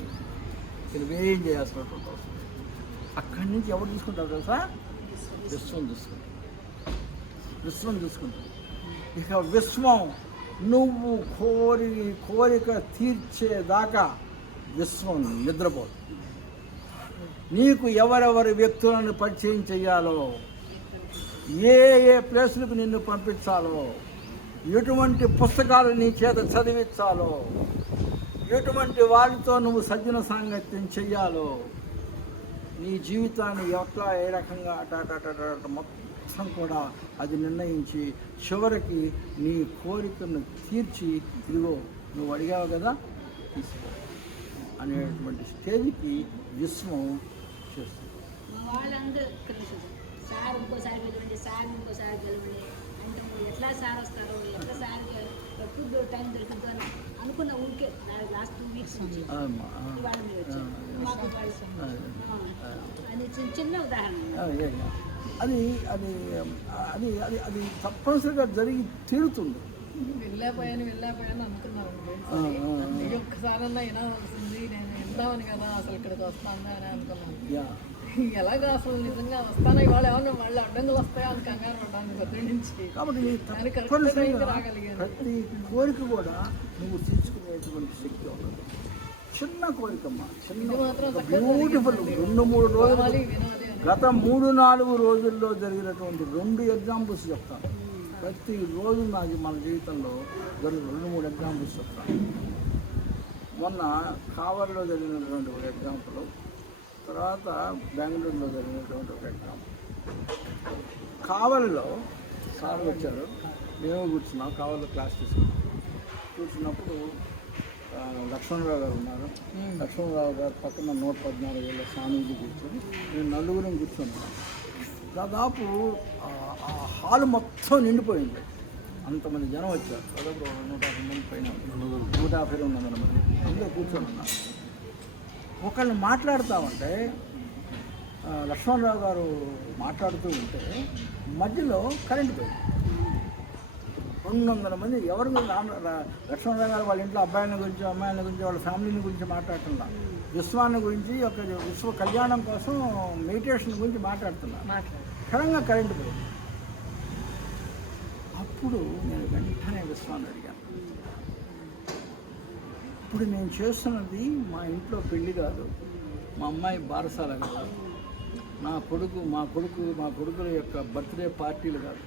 నువ్వేం చేయాల్సినటువంటి అవసరం. అక్కడి నుంచి ఎవరు తీసుకుంటారు తెలుసా? విశ్వం తీసుకుంటారు. విశ్వం తీసుకుంటారు. ఇక విశ్వం నువ్వు కోరిక తీర్చేదాకా విశ్వం నిద్రపోదు. నీకు ఎవరెవరి వ్యక్తులను పరిచయం చేయాలో, ఏ ఏ ప్లేసులకు నిన్ను పంపించాలో, ఎటువంటి పుస్తకాలు నీ చేత చదివించాలో, ఎటువంటి వారితో నువ్వు సజ్జన సాంగత్యం చెయ్యాలో, నీ జీవితాన్ని ఎట్లా ఏ రకంగా అట మొత్తం కూడా అది నిర్ణయించి చివరికి నీ కోరికను తీర్చి ఇదిగో నువ్వు అడిగావు కదా తీసుకో అనేటువంటి స్టేజ్కి విశ్వం చేస్తుంది. వాళ్ళందరూ సార్ ఇంకోసారి వెళ్ళండి, సార్ ఇంకోసారి వెళ్ళండి అంటే ఎట్లా సార్ వస్తారు, ఎట్లా సార్ ఎప్పుడు టైం దొరుకుతుందో అని అనుకున్న ఊరికే లాస్ట్ 2 వీక్స్ నుంచి ఇవాళ మీరు వచ్చారు. మాకు అది చిన్న ఉదాహరణ. అది అది అది అది అది తప్పనిసరిగా జరిగి తీరుతుంది. వెళ్ళాపోయాను అనుకున్నాను. ఒక్కసారన్నా వినాల్సింది, నేను వెళ్దామని కదా అసలు ఇక్కడికి వస్తాను అని అనుకున్నాను. ఎలాగో అసలు నిజంగా వస్తాను ఇవాళ ఏమన్నా మళ్ళీ అడ్డంకులు వస్తాయో అని కంగారు పడ్డాను పొద్దు నుంచి. కాబట్టి ప్రతి కోరిక కూడా నువ్వు తీర్చుకునేటువంటి శక్తి ఉంటుంది. చిన్న కోరికమ్మా, చిన్న బ్యూటిఫుల్ 2-3 రోజులు, గత 3-4 రోజుల్లో జరిగినటువంటి 2 ఎగ్జాంపుల్స్ చెప్తాను. ప్రతిరోజు నాకు మన జీవితంలో జరిగిన 2-3 ఎగ్జాంపుల్స్ చెప్తాను. మొన్న కావలిలో జరిగినటువంటి ఒక ఎగ్జాంపుల్, తర్వాత బెంగళూరులో జరిగినటువంటి ఒక ఎగ్జాంపుల్. కావలిలో సార్ వచ్చారు, మేము కూర్చున్నాం, కావలిలో క్లాస్ తీసుకున్నాం. కూర్చున్నప్పుడు లక్ష్మణరావు గారు ఉన్నారు. లక్ష్మణరావు గారు పక్కన 114 ఏళ్ళ స్వామీజీ కూర్చొని నేను నలుగురం కూర్చున్నాను. దాదాపు ఆ హాల్ మొత్తం నిండిపోయింది. అంతమంది జనం వచ్చారు. దాదాపు 150 మంది పైన, 150-200 మంది అందరూ కూర్చొని ఉన్నారు. ఒకళ్ళు మాట్లాడుతూ లక్ష్మణరావు గారు మాట్లాడుతూ ఉంటే మధ్యలో కరెంటు పోయింది. 200 మంది ఎవరు లక్ష్మణరావు గారు వాళ్ళ ఇంట్లో అబ్బాయిల గురించి, అమ్మాయిల గురించి, వాళ్ళ ఫ్యామిలీని గురించి మాట్లాడుతున్నారు. విశ్వాన్ని గురించి, ఒక విశ్వ కళ్యాణం కోసం మెడిటేషన్ గురించి మాట్లాడుతున్నారు. సడన్గా కరెంటు పోయింది. అప్పుడు నేను వెంటనే విశ్వాన్ని అడిగాను, ఇప్పుడు నేను చేస్తున్నది మా ఇంట్లో పెళ్ళి కాదు, మా అమ్మాయి బారసాల కాదు, మా కొడుకుల యొక్క బర్త్డే పార్టీలు కాదు,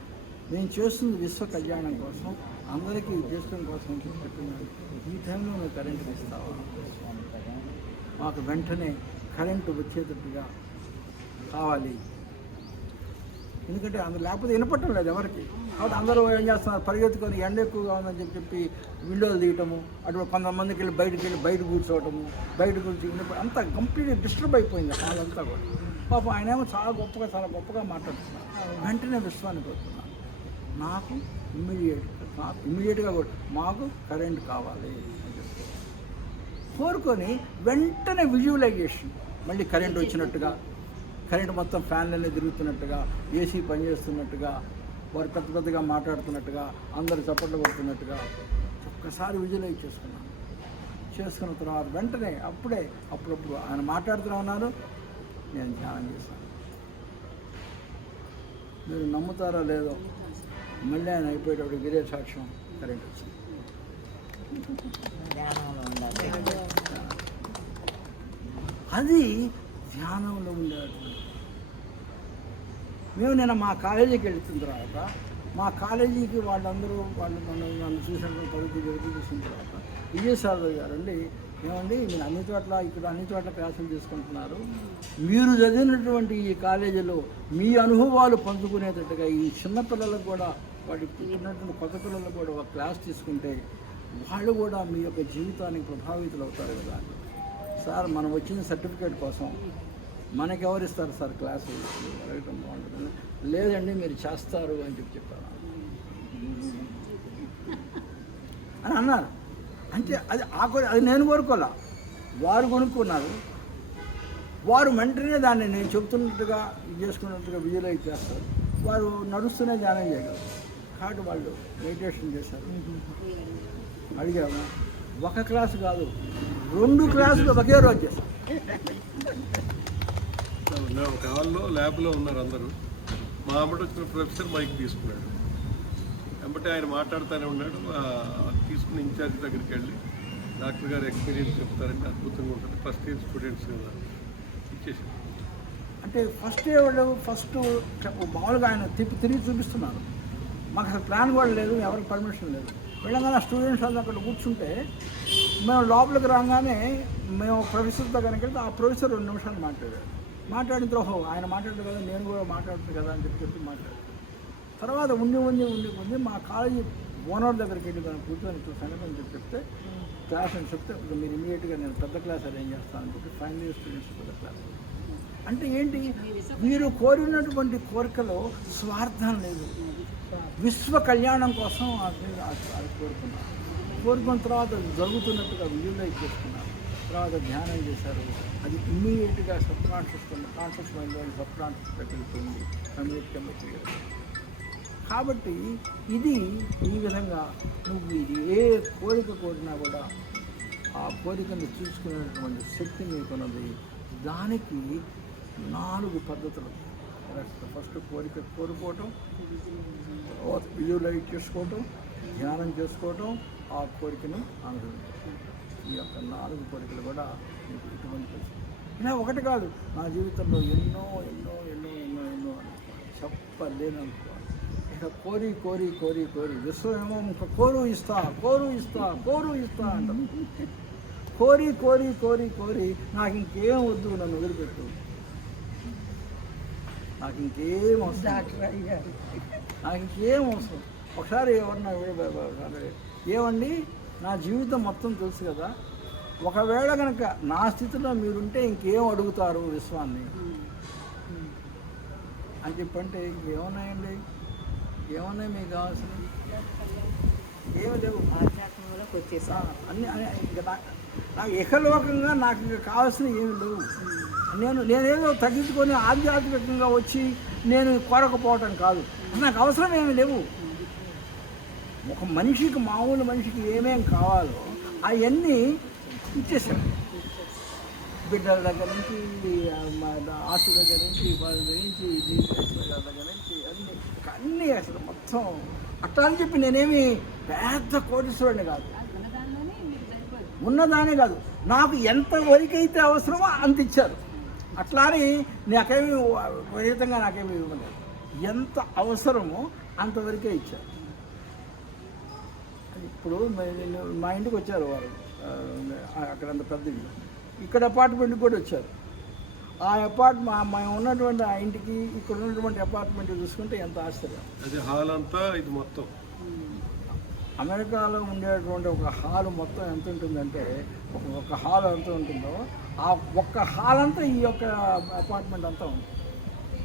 నేను చేస్తుంది విశ్వ కళ్యాణం కోసం, అందరికీ ఉద్దేశం కోసం పెట్టుకున్నాను. ఈ టైంలో నువ్వు కరెంటు ఇస్తావా? మాకు వెంటనే కరెంటు వచ్చేటట్టుగా కావాలి. ఎందుకంటే అందరూ లేకపోతే వినపట్టం లేదు ఎవరికి. కాబట్టి అందరూ ఏం చేస్తున్నారు, పరిగెత్తుకొని ఎండ ఎక్కువగా ఉందని చెప్పి విండోలు తీయటము, అటు కొంతమందికి వెళ్ళి బయట కూర్చోవటము, బయట కూర్చొని అంతా కంప్లీట్గా డిస్టర్బ్ అయిపోయింది హాల్ అంతా కూడా. పాపం ఆయన ఏమో చాలా గొప్పగా మాట్లాడుతున్నారు. వెంటనే విశ్వాన్ని కోరుతున్నాను, నాకు ఇమ్మీడియట్గా కూడా మాకు కరెంట్ కావాలి అని చెప్పి కోరుకొని వెంటనే విజువలైజేషన్, మళ్ళీ కరెంట్ వచ్చినట్టుగా, కరెంట్ మొత్తం ఫ్యాన్లన్నీ తిరుగుతున్నట్టుగా, ఏసీ పనిచేస్తున్నట్టుగా, వారు పెద్దగా మాట్లాడుతున్నట్టుగా, అందరు చప్పట్లు కొడుతున్నట్టుగా ఒక్కసారి విజువలైజ్ చేసుకున్న తర్వాత వెంటనే అప్పుడప్పుడు ఆయన మాట్లాడుతూనే ఉన్నారు, నేను ధ్యానం చేశాను. మీరు నమ్ముతారో లేదో, మళ్ళీ ఆయన అయిపోయేటప్పుడు గిరే సాక్ష్యం కరెంట్ వచ్చింది. అది ధ్యానంలో ఉండేటువంటి. మేము నేను మా కాలేజీకి వెళ్తున్న తర్వాత, మా కాలేజీకి వాళ్ళు నన్ను చూసినటువంటి పరుగులు చూసిన తర్వాత విజయసారథి గారండి, ఏమండి మీరు అన్ని చోట్ల క్లాసులు తీసుకుంటున్నారు, మీరు చదివినటువంటి ఈ కాలేజీలో మీ అనుభవాలు పంచుకునేటట్టుగా ఈ చిన్నపిల్లలకు కూడా, వాటికి పుట్టినటువంటి కొత్త పిల్లలకు కూడా ఒక క్లాస్ తీసుకుంటే వాళ్ళు కూడా మీ యొక్క జీవితానికి ప్రభావితులు అవుతారు కదా. సార్ మనం వచ్చిన సర్టిఫికేట్ కోసం మనకెవరు ఇస్తారు సార్ క్లాసు అడగటం బాగుంటుంది. లేదండి మీరు చేస్తారు అని చెప్పాను. అని అన్నారు. అంటే అది అది నేను కోరుకోలే, వారు కొనుక్కున్నారు. వారు వెంటనే దాన్ని నేను చెబుతున్నట్టుగా ఇది చేసుకున్నట్టుగా విజువలైజ్ చేస్తారు. వారు నడుస్తూనే ధ్యానం చేయగలరు. కాబట్టి వాళ్ళు మెడిటేషన్ చేశారు. అడిగాము, ఒక క్లాసు కాదు 2 క్లాసులు ఒకే రోజు చేశారు. ఒక హాల్లో ల్యాబ్లో ఉన్నారు అందరూ. మా అమ్మటి వచ్చిన ప్రొఫెసర్ మైక్ తీసుకున్నాడు. వెంబటే ఆయన మాట్లాడుతూనే ఉన్నాడు. తీసుకుని ఇన్ఛార్జ్ దగ్గరికి వెళ్ళి డాక్టర్ గారు ఎక్స్పీరియన్స్ చెప్తారంటే అద్భుతంగా ఉంటుంది, ఫస్ట్ ఇయర్ స్టూడెంట్స్ కదా ఇచ్చేసారు. అంటే ఫస్ట్ ఇయర్ ఫస్ట్ మామూలుగా ఆయన తిరిగి చూపిస్తున్నారు. మాకు అసలు ప్లాన్ కూడా లేదు, ఎవరికి పర్మిషన్ లేదు. వెళ్ళగానే స్టూడెంట్స్ అందరూ అక్కడ కూర్చుంటే మేము లోపలికి రాగానే మేము ప్రొఫెసర్ దగ్గరికి వెళ్తే ఆ ప్రొఫెసర్ 2 నిమిషాలు మాట్లాడిన తర్వాత ఆయన మాట్లాడారు కదా, నేను కూడా మాట్లాడుతుంది కదా అని చెప్పి మాట్లాడారు. తర్వాత ఉండి మా కాలేజీ ఓనర్ దగ్గరికి వెళ్ళి మనం కూర్చొని సంగతి చెప్తే క్లాస్ అని చెప్తే మీరు ఇమీడియట్గా నేను పెద్ద క్లాస్ అరేంజ్ చేస్తానని చెప్పి ఫైనల్ ఇయర్ స్టూడెంట్స్ పెద్ద క్లాస్. అంటే ఏంటి, వీరు కోరినటువంటి కోరికలో స్వార్థం లేదు, విశ్వ కళ్యాణం కోసం అది కోరుకున్న తర్వాత అది జరుగుతున్నట్టుగా విజువలైజ్ చేసుకున్నారు. తర్వాత ధ్యానం చేశారు. అది ఇమ్మీడియట్గా కాన్షియస్ మైండ్లో సబ్కాన్షియస్లోకి వెళ్తుంది, కమ్యూనికేట్. కాబట్టి ఇది ఈ విధంగా నువ్వు ఇది ఏ కోరిక కోరినా కూడా ఆ కోరికను చూసుకునేటువంటి శక్తి నీకున్నది. దానికి 4 పద్ధతులు. ఫస్ట్ కోరిక కోరుకోవటం, తర్వాత విజువలైజ్ చేసుకోవటం, ధ్యానం చేసుకోవటం, ఆ కోరికను అనుభవించడం. ఈ యొక్క 4 కోరికలు కూడా మీకు ఇటువంటి ఇలా ఒకటి కాదు, నా జీవితంలో ఎన్నో ఎన్నో ఎన్నో ఎన్నో ఎన్నో చెప్పలేను అనుకోవాలి. ఇక కోరి విశ్వమేమో ఇంకా కోరు ఇస్తా అంటాం. కోరి నాకు ఇంకేం వద్దు, నన్ను వదిలిపెట్టు, నాకు ఇంకేం అవసరం. ఒకసారి ఎవరన్నా ఏమండి, నా జీవితం మొత్తం తెలుసు కదా, ఒకవేళ కనుక నా స్థితిలో మీరుంటే ఇంకేం అడుగుతారు విశ్వాన్ని అని చెప్పంటే ఇంకేమున్నాయండి, ఏమన్నాయి మీకు కావాల్సినవి? ఏమి లేవు. ఆధ్యాత్మంలోకి వచ్చేసా అన్ని నాకు ఇహలోకంగా నాకు ఇంకా కావాల్సినవి ఏమి లేవు. నేనేదో తగ్గించుకొని ఆధ్యాత్మికంగా వచ్చి నేను కోరకపోవటం కాదు, నాకు అవసరం ఏమి లేవు. ఒక మనిషికి, మామూలు మనిషికి ఏమేం కావాలో అవన్నీ ఇచ్చేసాడు. బిడ్డల దగ్గర నుంచి, ఆస్తి దగ్గర నుంచి, వాళ్ళ దగ్గర నుంచి, దగ్గర నుంచి అన్నీ అసలు మొత్తం అట్లా అని చెప్పి నేనేమి పెద్ద కోటీశ్వరుడిని కాదు, ఉన్నదానే కాదు, నాకు ఎంత వరకైతే అవసరమో అంత ఇచ్చారు. అట్లా అని నాకేమి విపరీతంగా నాకేమి ఇవ్వలేదు, ఎంత అవసరమో అంతవరకే ఇచ్చారు. ఇప్పుడు మా ఇంటికి వచ్చారు వారు, అక్కడ అంత పెద్ద ఇల్లు, ఇక్కడ అపార్ట్మెంట్కి కూడా వచ్చారు. ఆ మేము ఉన్నటువంటి ఆ ఇంటికి ఇక్కడ ఉన్నటువంటి అపార్ట్మెంట్ చూసుకుంటే ఎంత ఆశ్చర్యం. అది హాల్ అంతా ఇది మొత్తం. అమెరికాలో ఉండేటువంటి ఒక హాల్ మొత్తం ఎంత ఉంటుందంటే, ఒక హాల్ ఎంత ఉంటుందో ఆ ఒక్క హాల్ అంతా ఈ యొక్క అపార్ట్మెంట్ అంతా ఉంది.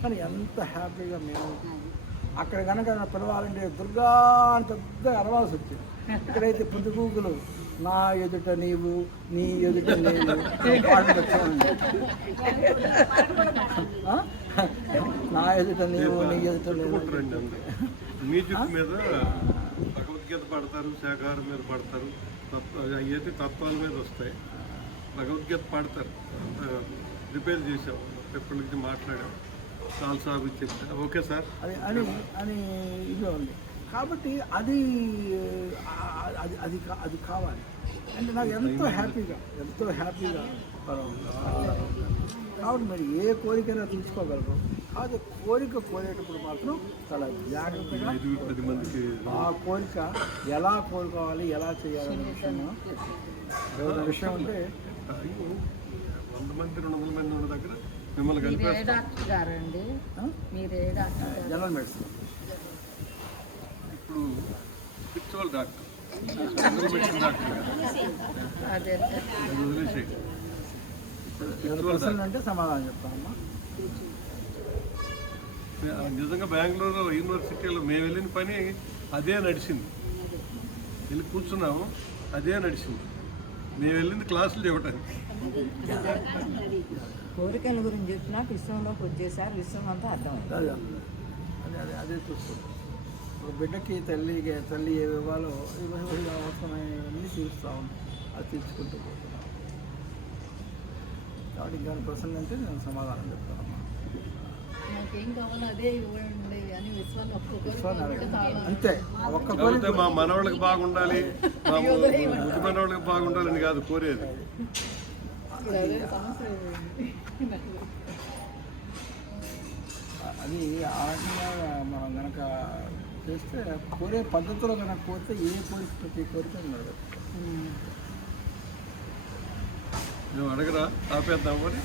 కానీ ఎంత హ్యాపీగా మేము అక్కడ కనుక పిలవాలంటే దుర్గా అంత పెద్ద అరవాల్సి వచ్చింది. ఇక్కడైతే పొద్దుగూకులు నా ఎదుట నీవు, నీ ఎదుట నేను నా ఎదుట నీవు, నీ ఎదుట నేను. మ్యూజిక్ మీద భగవద్గీత పాడతారు, శాఖాహారం మీద పాడతారు, అయితే తత్వాల మీద వస్తాయి. భగవద్గీత పాడతారు, రిపేర్ చేసాం, ఎప్పటి నుంచి మాట్లాడాం, చాలా సార్లు ఇచ్చేసాం. ఓకే సార్ అని ఇది ఉంది. కాబట్టి అది అది అది కావాలి అంటే నాకు ఎంతో హ్యాపీగా కాబట్టి మరి ఏ కోరికైనా తీసుకోగలరు. కాదు కోరేటప్పుడు మాత్రం చాలా జాగ్రత్తగా ఆ కోరిక ఎలా కోరుకోవాలి, ఎలా చేయాలనే విషయం అంటే 100 మంది 200 మంది ఉన్న దగ్గర మిమ్మల్ని కలిపి డాక్టర్ గారు అండి, మీరే డాక్టర్ జనరల్ మెడిసిన్. ఇప్పుడు spiritual doctor, general medicine doctor అదే వదిలేసి ప్రశ్నలు అంటే సమాధానం చెప్తామమ్మా. నిజంగా బెంగళూరు యూనివర్సిటీలో మేము వెళ్ళిన పని అదే నడిచింది. వెళ్ళి కూర్చున్నాము, అదే నడిచింది. మేము వెళ్ళింది క్లాసులు చెప్పడానికి. అది కోరికల గురించి చెప్పినా విశ్వంలోకి వచ్చేసారు, విశ్వం అంతా అర్థమైంది. అదే అదే చూస్తుంది. ఒక బిడ్డకి తల్లి ఏ ఇవ్వాలో అవసరమైనవన్నీ తీరుస్తూ ఉంది. అది తీర్చుకుంటూ పోతున్నాం. కాబట్టి ఇంకా ప్రశ్న అంటే నేను సమాధానం చెప్తానమ్మా. నాకేం కావాలో అదే ఇవ్వండి అని విశ్వాన్ని విశ్వాన్ని ఒక్కొక్కరు అడగండి. చాలా అంతే ఒక్క కాకపోతే మా మనవాళ్ళకి బాగుండాలి, మా ముద్దు మనవాళ్ళకి బాగుండాలని కాదు కోరేది. అదే సమస్య అయిపోయింది. అది ఆ రకంగా మనం కనుక చేస్తే కోరే పద్ధతిలో కనుక పోతే ఏ కోరిక ప్రతి కోరిక ఉండదు. మేము అడగరా ఆపేద్దాం మరి.